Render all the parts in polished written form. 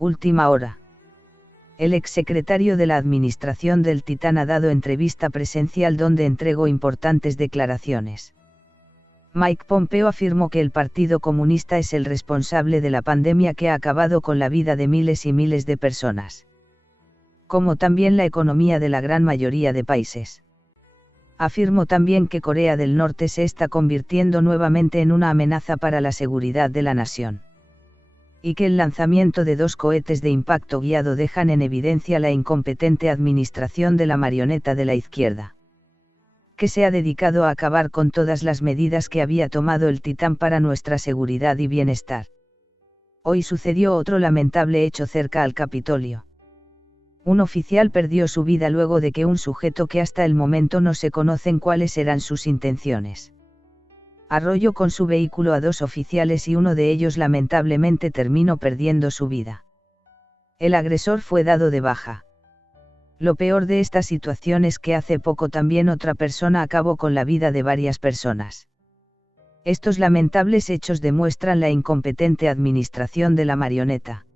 Última hora. El exsecretario de la administración del Titán ha dado entrevista presencial donde entregó importantes declaraciones. Mike Pompeo afirmó que el Partido Comunista es el responsable de la pandemia que ha acabado con la vida de miles y miles de personas, como también la economía de la gran mayoría de países. Afirmó también que Corea del Norte se está convirtiendo nuevamente en una amenaza para la seguridad de la nación, y que el lanzamiento de 2 cohetes de impacto guiado dejan en evidencia la incompetente administración de la marioneta de la izquierda, que se ha dedicado a acabar con todas las medidas que había tomado el Titán para nuestra seguridad y bienestar. Hoy sucedió otro lamentable hecho cerca al Capitolio. Un oficial perdió su vida luego de que un sujeto que hasta el momento no se conocen cuáles eran sus intenciones arrolló con su vehículo a 2 oficiales y uno de ellos lamentablemente terminó perdiendo su vida. El agresor fue dado de baja. Lo peor de esta situación es que hace poco también otra persona acabó con la vida de varias personas. Estos lamentables hechos demuestran la incompetente administración de la marioneta.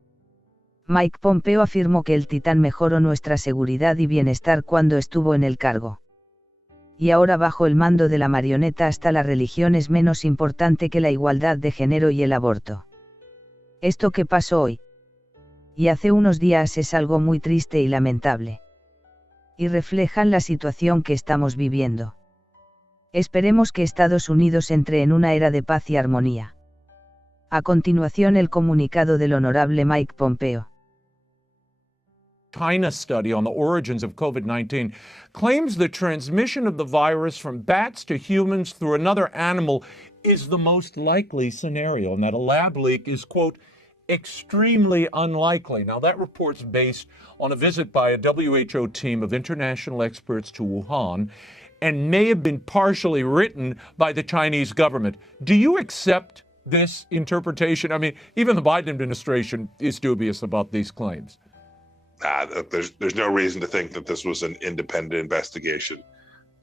Mike Pompeo afirmó que el Titán mejoró nuestra seguridad y bienestar cuando estuvo en el cargo. Y ahora bajo el mando de la marioneta hasta la religión es menos importante que la igualdad de género y el aborto. Esto que pasó hoy y hace unos días es algo muy triste y lamentable. Y reflejan la situación que estamos viviendo. Esperemos que Estados Unidos entre en una era de paz y armonía. A continuación el comunicado del honorable Mike Pompeo. China study on the origins of COVID-19 claims the transmission of the virus from bats to humans through another animal is the most likely scenario, and that a lab leak is, quote, extremely unlikely. Now, that report's based on a visit by a WHO team of international experts to Wuhan and may have been partially written by the Chinese government. Do you accept this interpretation? I mean, even the Biden administration is dubious about these claims. There's no reason to think that this was an independent investigation.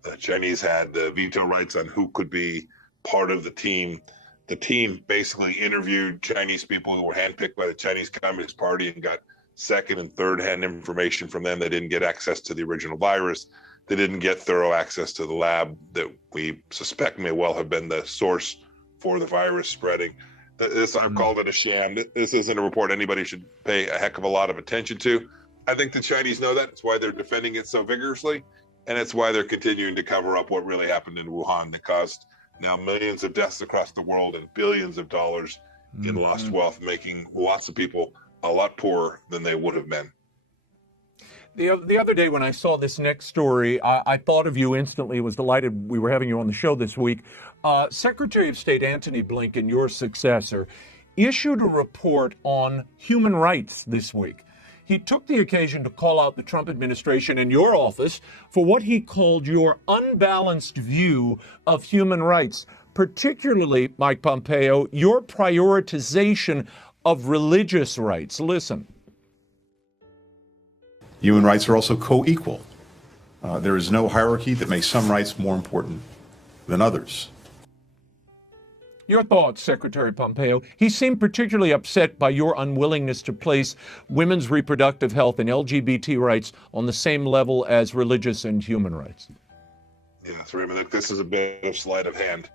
The Chinese had the veto rights on who could be part of the team. The team basically interviewed Chinese people who were handpicked by the Chinese Communist Party and got second and third-hand information from them. They didn't get access to the original virus. They didn't get thorough access to the lab that we suspect may well have been the source for the virus spreading. I've called it a sham. This isn't a report anybody should pay a heck of a lot of attention to. I think the Chinese know that. It's why they're defending it so vigorously, and it's why they're continuing to cover up what really happened in Wuhan that caused now millions of deaths across the world and billions of dollars in lost wealth, making lots of people a lot poorer than they would have been. The other day when I saw this next story, I thought of you instantly, was delighted we were having you on the show this week. Secretary of State Antony Blinken, your successor, issued a report on human rights this week. He took the occasion to call out the Trump administration and your office for what he called your unbalanced view of human rights, particularly, Mike Pompeo, your prioritization of religious rights. Listen. Human rights are also co-equal. There is no hierarchy that makes some rights more important than others. Your thoughts, Secretary Pompeo. He seemed particularly upset by your unwillingness to place women's reproductive health and LGBT rights on the same level as religious and human rights. Yes, Raymond, this is a bit of sleight of hand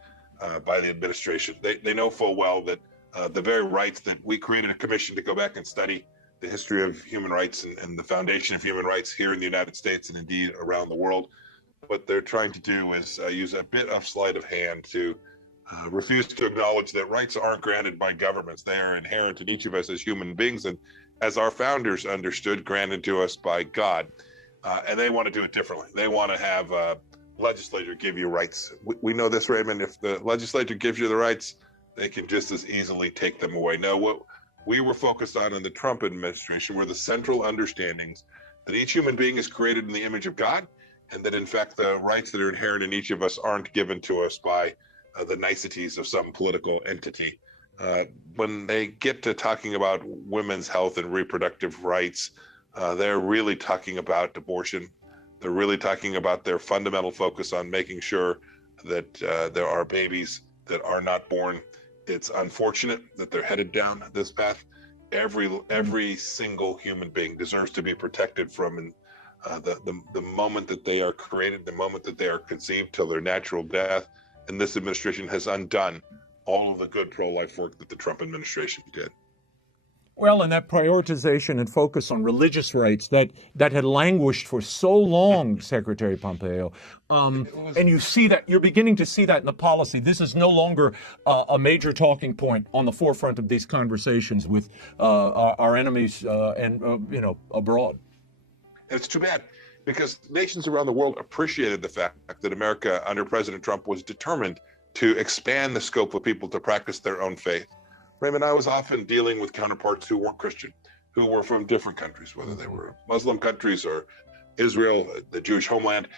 by the administration. They know full well that the very rights that we created a commission to go back and study the history of human rights and the foundation of human rights here in the United States and indeed around the world. What they're trying to do is use a bit of sleight of hand to refuse to acknowledge that rights aren't granted by governments. They are inherent in each of us as human beings, and as our founders understood, granted to us by God. And they want to do it differently. They want to have a legislature give you rights. We know this, Raymond. If the legislature gives you the rights, they can just as easily take them away. No, what we were focused on in the Trump administration were the central understandings that each human being is created in the image of God, and that in fact the rights that are inherent in each of us aren't given to us by the niceties of some political entity. When they get to talking about women's health and reproductive rights, they're really talking about abortion. They're really talking about their fundamental focus on making sure that there are babies that are not born. It's unfortunate that they're headed down this path, every single human being deserves to be protected from the moment that they are created, the moment that they are conceived till their natural death. And this administration has undone all of the good pro-life work that the Trump administration did. Well, and that prioritization and focus on religious rights that had languished for so long, Secretary Pompeo, and you see that, you're beginning to see that in the policy. This is no longer a major talking point on the forefront of these conversations with our enemies and abroad. And it's too bad, because nations around the world appreciated the fact that America under President Trump was determined to expand the scope of people to practice their own faith. Raymond, I was often dealing with counterparts who weren't Christian, who were from different countries, whether they were Muslim countries or Israel, the Jewish homeland.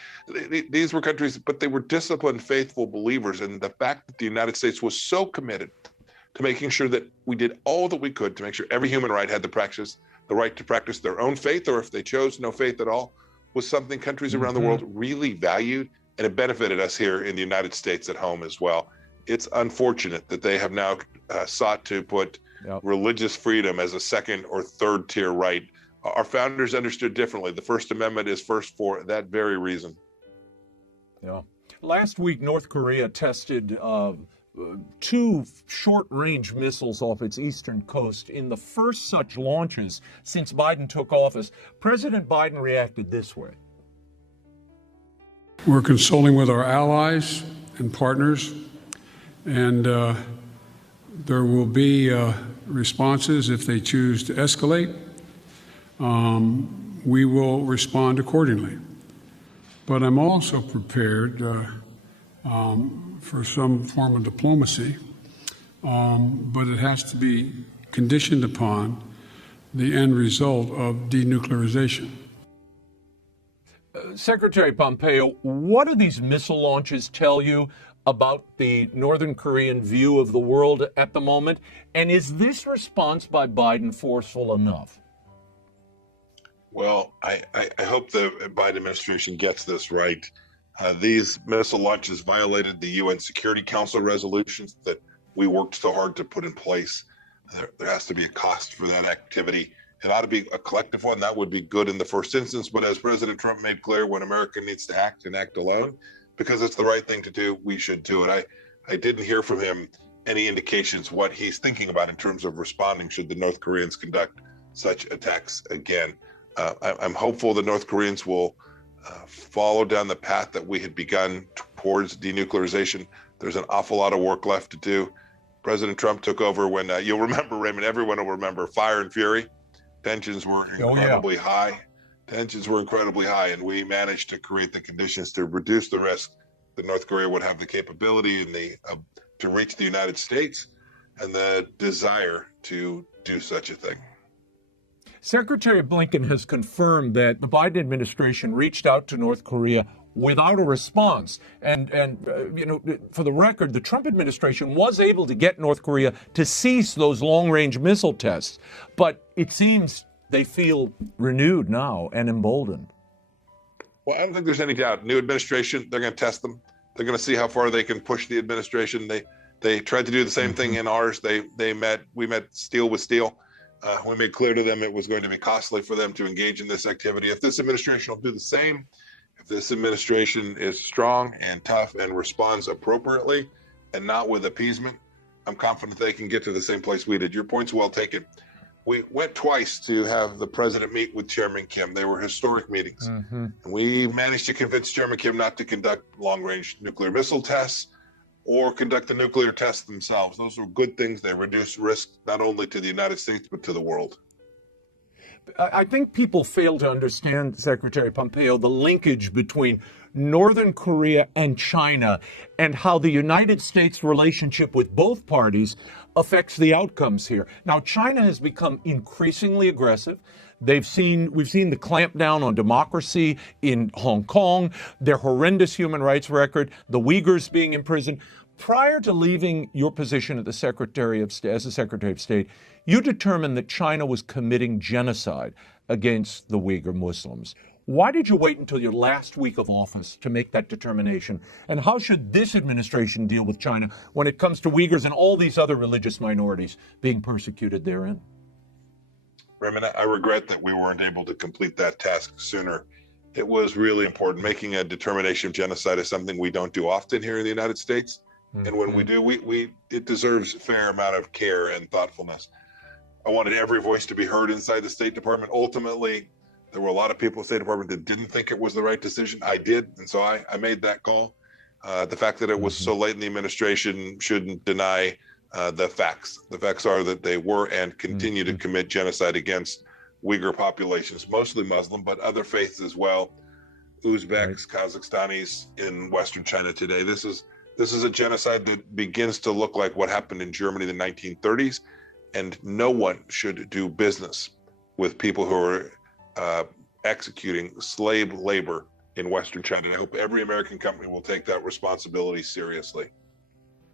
These were countries, but they were disciplined, faithful believers. And the fact that the United States was so committed to making sure that we did all that we could to make sure every human right had the right to practice their own faith, or if they chose no faith at all, was something countries around the world really valued, and it benefited us here in the United States at home as well. It's unfortunate that they have now sought to put religious freedom as a second or third tier right. Our founders understood differently. The First Amendment is first for that very reason. Yeah. Last week, North Korea tested 2 short-range missiles off its eastern coast in the first such launches since Biden took office. President Biden reacted this way. We're consulting with our allies and partners, and there will be responses if they choose to escalate. We will respond accordingly. But I'm also prepared for some form of diplomacy, but it has to be conditioned upon the end result of denuclearization. Secretary Pompeo, what do these missile launches tell you about the Northern Korean view of the world at the moment? And is this response by Biden forceful enough? Well, I hope the Biden administration gets this right. These missile launches violated the UN Security Council resolutions that we worked so hard to put in place. There has to be a cost for that activity. It ought to be a collective one. That would be good in the first instance. But as President Trump made clear, when America needs to act and act alone, because it's the right thing to do, we should do it. I didn't hear from him any indications what he's thinking about in terms of responding should the North Koreans conduct such attacks again. I'm hopeful the North Koreans will follow down the path that we had begun towards denuclearization. There's an awful lot of work left to do. President Trump took over when, you'll remember, Raymond, everyone will remember fire and fury. Tensions were incredibly high. Tensions were incredibly high, and we managed to create the conditions to reduce the risk that North Korea would have the capability and to reach the United States and the desire to do such a thing. Secretary Blinken has confirmed that the Biden administration reached out to North Korea without a response. And for the record, the Trump administration was able to get North Korea to cease those long-range missile tests. But it seems they feel renewed now and emboldened. Well, I don't think there's any doubt. New administration, they're going to test them. They're going to see how far they can push the administration. They tried to do the same thing in ours. We met steel with steel. We made clear to them it was going to be costly for them to engage in this activity. If this administration will do the same, if this administration is strong and tough and responds appropriately and not with appeasement, I'm confident they can get to the same place we did. Your point's well taken. We went twice to have the president meet with Chairman Kim. They were historic meetings. And we managed to convince Chairman Kim not to conduct long-range nuclear missile tests or conduct the nuclear tests themselves. Those are good things. They reduce risk not only to the United States, but to the world. I think people fail to understand, Secretary Pompeo, the linkage between Northern Korea and China and how the United States relationship with both parties affects the outcomes here. Now, China has become increasingly aggressive. We've seen the clampdown on democracy in Hong Kong, their horrendous human rights record, the Uyghurs being imprisoned. Prior to leaving your position as the Secretary of State, you determined that China was committing genocide against the Uyghur Muslims. Why did you wait until your last week of office to make that determination? And how should this administration deal with China when it comes to Uyghurs and all these other religious minorities being persecuted therein? Raymond, I regret that we weren't able to complete that task sooner. It was really important. Making a determination of genocide is something we don't do often here in the United States. And when we do, it deserves a fair amount of care and thoughtfulness. I wanted every voice to be heard inside the State Department. Ultimately, there were a lot of people in the State Department that didn't think it was the right decision. I did, and so I made that call. The fact that it was so late in the administration shouldn't deny the facts. The facts are that they were and continue to commit genocide against Uyghur populations, mostly Muslim, but other faiths as well. Uzbeks, Kazakhstanis in Western China today. This is a genocide that begins to look like what happened in Germany in the 1930s, and no one should do business with people who are executing slave labor in Western China. I hope every American company will take that responsibility seriously.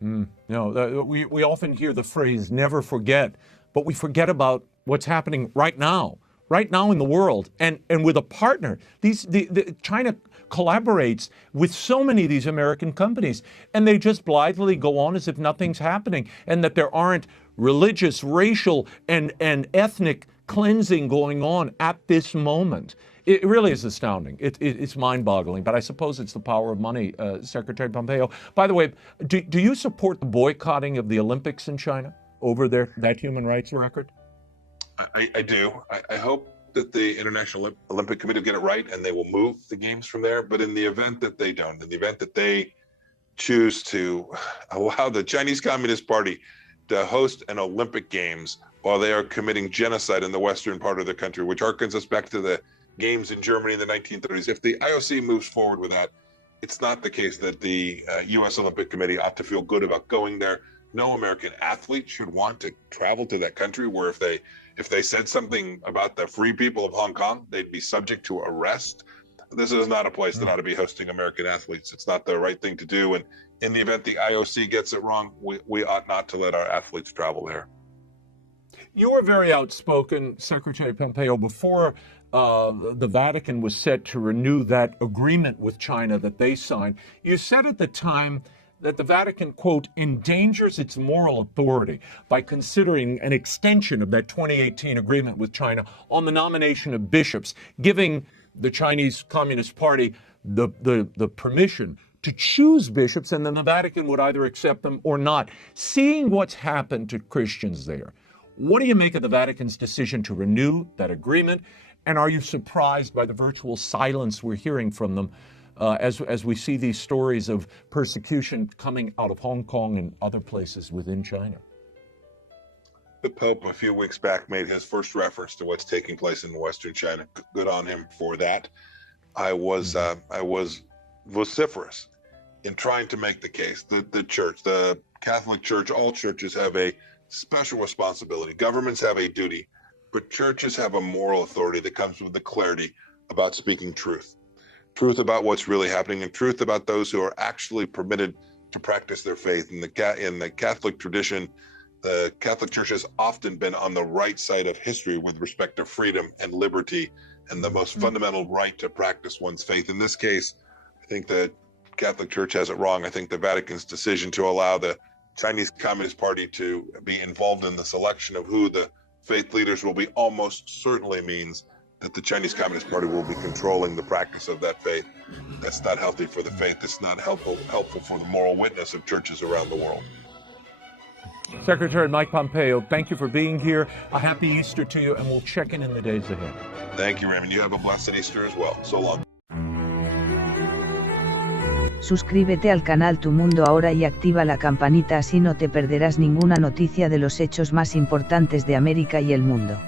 We often hear the phrase "never forget," but we forget about what's happening right now in the world, and with a partner. China collaborates with so many of these American companies, and they just blithely go on as if nothing's happening, and that there aren't religious, racial, and ethnic cleansing going on at this moment. It really is astounding. It's mind-boggling, but I suppose it's the power of money, Secretary Pompeo. By the way, do you support the boycotting of the Olympics in China over that human rights record? I do. I hope that the International Olympic Committee will get it right and they will move the games from there. But in the event that they don't, in the event that they choose to allow the Chinese Communist Party to host an Olympic Games while they are committing genocide in the western part of the country, which harkens us back to the games in Germany in the 1930s. If the IOC moves forward with that, it's not the case that the U.S. Olympic Committee ought to feel good about going there. No American athlete should want to travel to that country where if they said something about the free people of Hong Kong, they'd be subject to arrest. This is not a place that ought to be hosting American athletes. It's not the right thing to do. And in the event the IOC gets it wrong, we ought not to let our athletes travel there. You were very outspoken, Secretary Pompeo, before the Vatican was set to renew that agreement with China that they signed. You said at the time that the Vatican, quote, endangers its moral authority by considering an extension of that 2018 agreement with China on the nomination of bishops, giving the Chinese Communist Party the permission to choose bishops, and then the Vatican would either accept them or not. Seeing what's happened to Christians there, what do you make of the Vatican's decision to renew that agreement? And are you surprised by the virtual silence we're hearing from them as we see these stories of persecution coming out of Hong Kong and other places within China? The Pope a few weeks back made his first reference to what's taking place in Western China. Good on him for that. I was vociferous in trying to make the case that the church, the Catholic Church, all churches have a special responsibility. Governments have a duty, but churches have a moral authority that comes with the clarity about speaking truth about what's really happening, and truth about those who are actually permitted to practice their faith. In the Catholic tradition, the Catholic Church has often been on the right side of history with respect to freedom and liberty and the most fundamental right to practice one's faith. In this case, I think the Catholic Church has it wrong. I think the Vatican's decision to allow the Chinese Communist Party to be involved in the selection of who the faith leaders will be almost certainly means that the Chinese Communist Party will be controlling the practice of that faith. That's not healthy for the faith. It's not helpful for the moral witness of churches around the world. Secretary Mike Pompeo, thank you for being here. A happy Easter to you, and we'll check in the days ahead. Thank you, Raymond. You have a blessed Easter as well. So long. Suscríbete al canal Tu Mundo Ahora y activa la campanita, así no te perderás ninguna noticia de los hechos más importantes de América y el mundo.